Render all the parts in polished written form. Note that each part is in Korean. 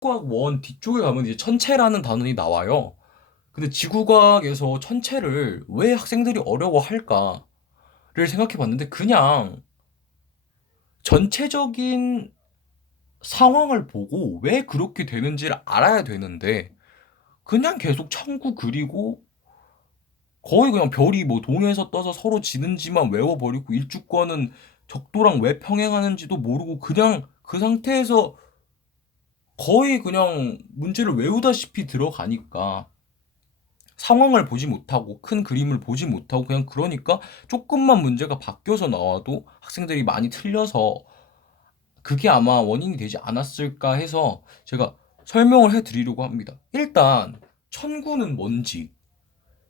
지구과학 원 뒤쪽에 가면 이제 천체라는 단원이 나와요. 근데 지구과학에서 천체를 왜 학생들이 어려워할까를 생각해 봤는데 그냥 전체적인 상황을 보고 왜 그렇게 되는지를 알아야 되는데 그냥 계속 천구 그리고 거의 그냥 별이 뭐 동에서 떠서 서로 지는지만 외워버리고 일주권은 적도랑 왜 평행하는지도 모르고 그냥 그 상태에서 거의 그냥 문제를 외우다시피 들어가니까 상황을 보지 못하고 큰 그림을 보지 못하고 그냥 그러니까 조금만 문제가 바뀌어서 나와도 학생들이 많이 틀려서 그게 아마 원인이 되지 않았을까 해서 제가 설명을 해드리려고 합니다. 일단 천구는 뭔지,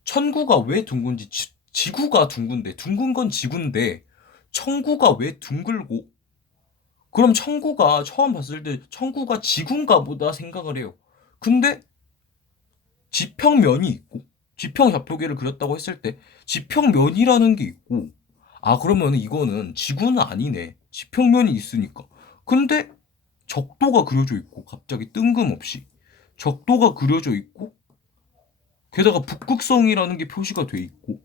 천구가 왜 둥근지, 지구가 둥근데 둥근 건 지구인데 천구가 왜 둥글고 그럼 천구가 처음 봤을 때 천구가 지구인가 보다 생각을 해요. 근데 지평면이 있고 지평 좌표계를 그렸다고 했을 때 지평면이라는 게 있고 아 그러면 이거는 지구는 아니네. 지평면이 있으니까. 근데 적도가 그려져 있고 갑자기 뜬금없이 적도가 그려져 있고 게다가 북극성이라는 게 표시가 돼 있고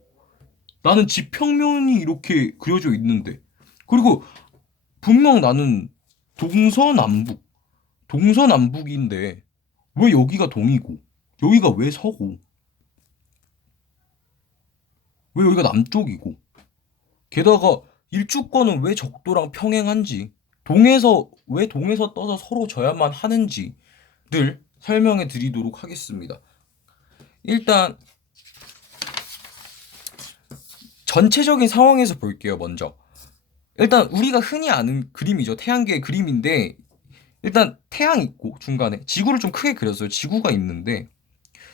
나는 지평면이 이렇게 그려져 있는데 그리고 분명 나는 동서남북 동서남북인데 왜 여기가 동이고 여기가 왜 서고 왜 여기가 남쪽이고 게다가 일주권은 왜 적도랑 평행한지 동에서 왜 동에서 떠서 서로 져야만 하는지를 설명해 드리도록 하겠습니다. 일단 전체적인 상황에서 볼게요. 먼저 일단 우리가 흔히 아는 그림이죠. 태양계의 그림인데 일단 태양 있고 중간에 지구를 좀 크게 그렸어요. 지구가 있는데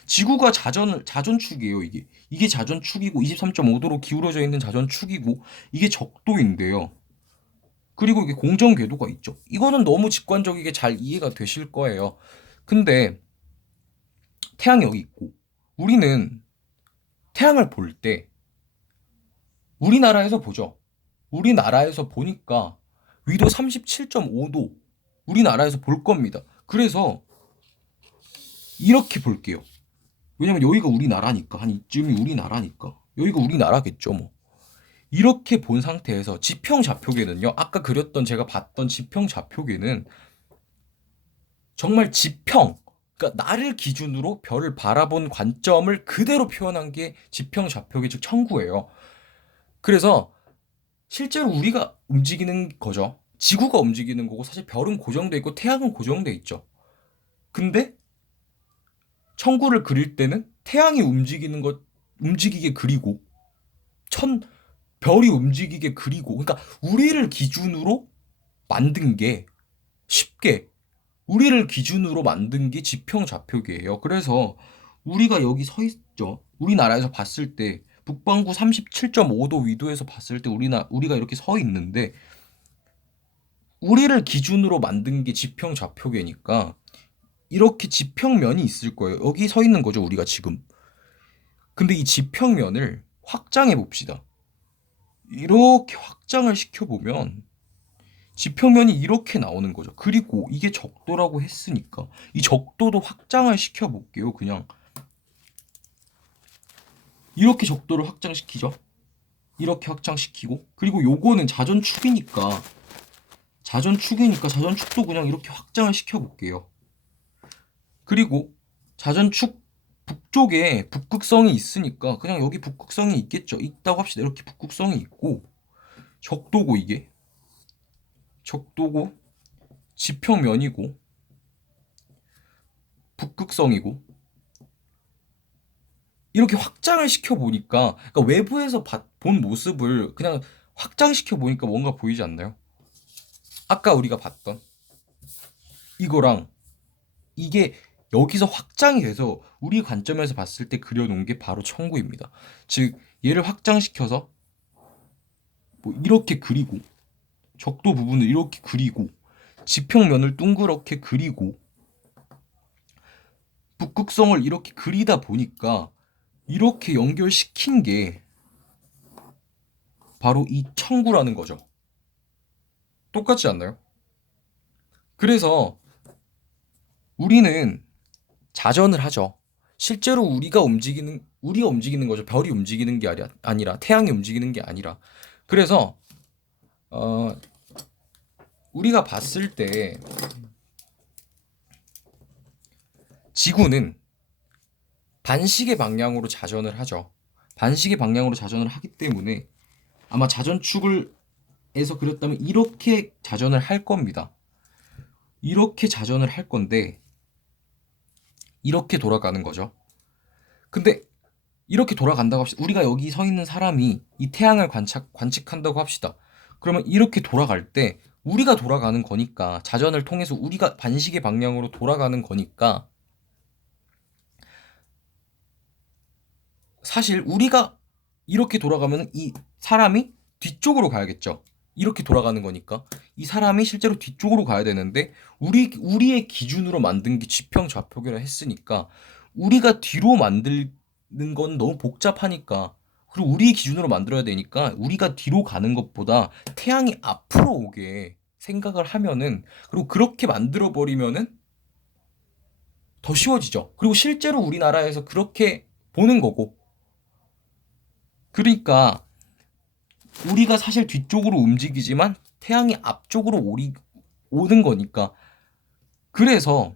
지구가 자전축이에요. 이게 자전축이고 23.5도로 기울어져 있는 자전축이고 이게 적도인데요. 그리고 이게 공정 궤도가 있죠. 이거는 너무 직관적이게 잘 이해가 되실 거예요. 근데 태양이 여기 있고 우리는 태양을 볼 때 우리나라에서 보죠. 우리나라에서 보니까 위도 37.5도 우리나라에서 볼 겁니다. 그래서 이렇게 볼게요. 왜냐면 여기가 우리나라니까 한 이쯤이 우리나라니까 여기가 우리나라겠죠 뭐. 이렇게 본 상태에서 지평 좌표계는요. 아까 그렸던 제가 봤던 지평 좌표계는 정말 지평, 그러니까 나를 기준으로 별을 바라본 관점을 그대로 표현한 게 지평 좌표계 즉 천구예요. 그래서 실제로 우리가 움직이는 거죠. 지구가 움직이는 거고 사실 별은 고정돼 있고 태양은 고정돼 있죠. 근데 천구를 그릴 때는 태양이 움직이게 그리고 천 별이 움직이게 그리고 그러니까 우리를 기준으로 만든 게 쉽게 우리를 기준으로 만든 게 지평 좌표계예요. 그래서 우리가 여기 서 있죠. 우리나라에서 봤을 때 북반구 37.5도 위도에서 봤을 때 우리가 이렇게 서 있는데 우리를 기준으로 만든 게 지평 좌표계니까 이렇게 지평면이 있을 거예요. 여기 서 있는 거죠, 우리가 지금. 근데 이 지평면을 확장해 봅시다. 이렇게 확장을 시켜보면 지평면이 이렇게 나오는 거죠. 그리고 이게 적도라고 했으니까 이 적도도 확장을 시켜볼게요. 그냥 이렇게 적도를 확장시키죠. 이렇게 확장시키고 그리고 요거는 자전축이니까 자전축도 그냥 이렇게 확장을 시켜볼게요. 그리고 자전축 북쪽에 북극성이 있으니까 그냥 여기 북극성이 있겠죠. 있다고 합시다. 이렇게 북극성이 있고 적도고 이게 적도고 지평면이고 북극성이고 이렇게 확장을 시켜보니까 그러니까 외부에서 본 모습을 그냥 확장시켜 보니까 뭔가 보이지 않나요? 아까 우리가 봤던 이거랑 이게 여기서 확장이 돼서 우리 관점에서 봤을 때 그려놓은 게 바로 천구입니다. 즉 얘를 확장시켜서 뭐 이렇게 그리고 적도 부분을 이렇게 그리고 지평면을 둥그렇게 그리고 북극성을 이렇게 그리다 보니까 이렇게 연결시킨 게 바로 이 천구라는 거죠. 똑같지 않나요? 그래서 우리는 자전을 하죠. 실제로 우리가 움직이는 거죠. 별이 움직이는 게 아니라 태양이 움직이는 게 아니라. 그래서 어, 우리가 봤을 때 지구는 반시계 방향으로 자전을 하죠. 반시계 방향으로 자전을 하기 때문에 아마 자전축을 에서 그렸다면 이렇게 자전을 할 겁니다. 이렇게 자전을 할 건데 이렇게 돌아가는 거죠. 근데 이렇게 돌아간다고 합시다. 우리가 여기 서 있는 사람이 이 태양을 관측한다고 합시다. 그러면 이렇게 돌아갈 때 우리가 돌아가는 거니까 자전을 통해서 우리가 반시계 방향으로 돌아가는 거니까 사실 우리가 이렇게 돌아가면 이 사람이 뒤쪽으로 가야겠죠. 이렇게 돌아가는 거니까 이 사람이 실제로 뒤쪽으로 가야 되는데 우리의 기준으로 만든 게 지평 좌표계라 했으니까 우리가 뒤로 만드는 건 너무 복잡하니까 그리고 우리 기준으로 만들어야 되니까 우리가 뒤로 가는 것보다 태양이 앞으로 오게 생각을 하면은 그리고 그렇게 만들어 버리면은 더 쉬워지죠. 그리고 실제로 우리나라에서 그렇게 보는 거고 그러니까 우리가 사실 뒤쪽으로 움직이지만 태양이 앞쪽으로 오는 거니까. 그래서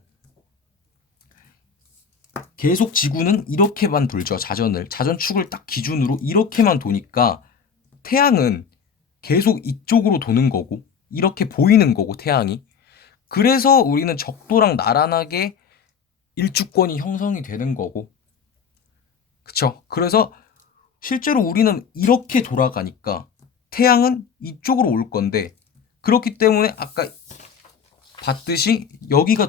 계속 지구는 이렇게만 돌죠. 자전축을 딱 기준으로 이렇게만 도니까 태양은 계속 이쪽으로 도는 거고, 이렇게 보이는 거고, 태양이. 그래서 우리는 적도랑 나란하게 일주권이 형성이 되는 거고. 그쵸? 그래서 실제로 우리는 이렇게 돌아가니까 태양은 이쪽으로 올 건데 그렇기 때문에 아까 봤듯이 여기가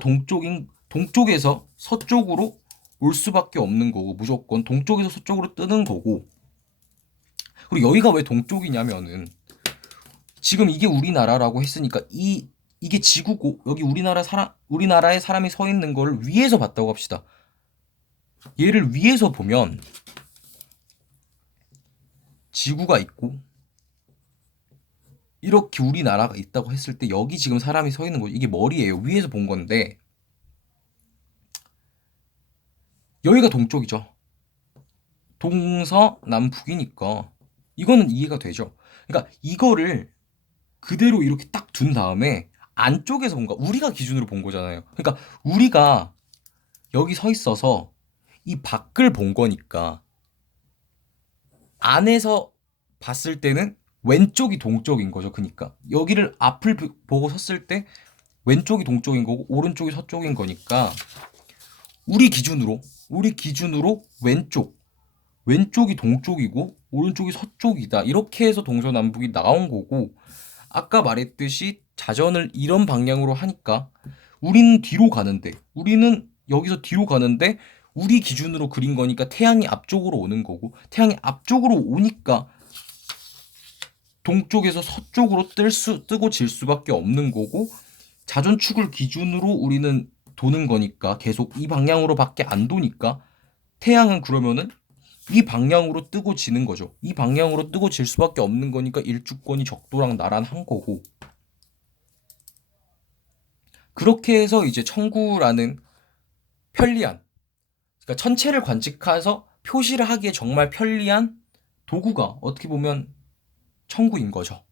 동쪽에서 서쪽으로 올 수밖에 없는 거고 무조건 동쪽에서 서쪽으로 뜨는 거고 그리고 여기가 왜 동쪽이냐면은 지금 이게 우리나라라고 했으니까 이게 지구고 여기 우리나라에 사람이 서 있는 걸 위에서 봤다고 합시다. 얘를 위에서 보면 지구가 있고 이렇게 우리나라가 있다고 했을 때 여기 지금 사람이 서 있는 거죠. 이게 머리예요. 위에서 본 건데 여기가 동쪽이죠. 동서남북이니까 이거는 이해가 되죠. 그러니까 이거를 그대로 이렇게 딱 둔 다음에 안쪽에서 본 거, 우리가 기준으로 본 거잖아요. 그러니까 우리가 여기 서 있어서 이 밖을 본 거니까 안에서 봤을 때는 왼쪽이 동쪽인 거죠. 그러니까 여기를 앞을 보고 섰을 때 왼쪽이 동쪽인 거고 오른쪽이 서쪽인 거니까 우리 기준으로 왼쪽이 동쪽이고 오른쪽이 서쪽이다. 이렇게 해서 동서남북이 나온 거고 아까 말했듯이 자전을 이런 방향으로 하니까 우리는 여기서 뒤로 가는데 우리 기준으로 그린 거니까 태양이 앞쪽으로 오는 거고 태양이 앞쪽으로 오니까 동쪽에서 서쪽으로 뜨고 질 수밖에 없는 거고 자전축을 기준으로 우리는 도는 거니까 계속 이 방향으로밖에 안 도니까 태양은 그러면은 이 방향으로 뜨고 지는 거죠. 이 방향으로 뜨고 질 수밖에 없는 거니까 일주권이 적도랑 나란한 거고 그렇게 해서 이제 청구라는 편리한 그러니까 천체를 관측해서 표시를 하기에 정말 편리한 도구가 어떻게 보면 청구인 거죠.